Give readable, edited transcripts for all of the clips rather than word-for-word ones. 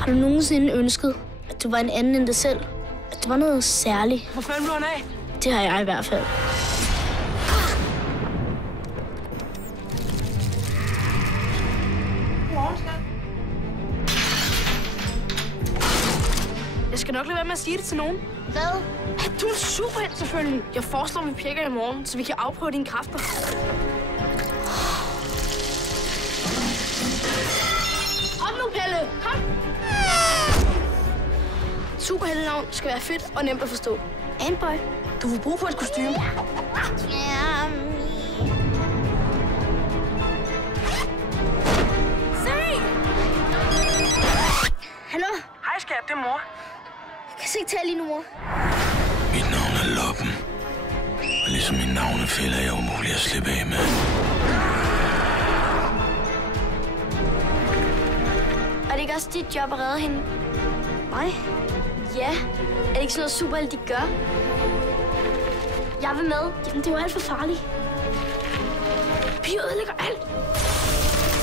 Har du nogensinde ønsket, at du var en anden end dig selv? At du var noget særligt? Hvor fanden blev han af? Det har jeg i hvert fald. Jeg skal nok lade være med at sige det til nogen. Hvad? At du er en superhelt, selvfølgelig. Jeg foreslår, at vi pjekker i morgen, så vi kan afprøve dine kræfter. Op nu, Pelle! Kom! Superheltenavn skal være fedt og nemt at forstå. Antboy. Du får brug for et kostume. Se! Hallo? Hej, skat. Det er mor. Jeg kan ikke tale lige nu, mor. Mit navn er Loppen. Og ligesom min navnefælde er jeg umulig at slippe af med. Er det ikke også dit job at redde hende? Nej. Ja. Er det ikke sådan noget superhelt, de gør? Jeg vil med. Jamen, det er jo alt for farligt. Piger ødelægger alt.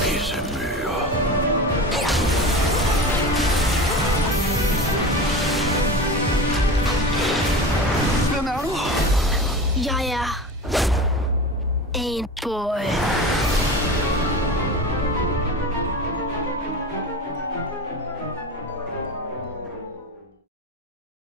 Pissemyrer. Jeg er Antboy.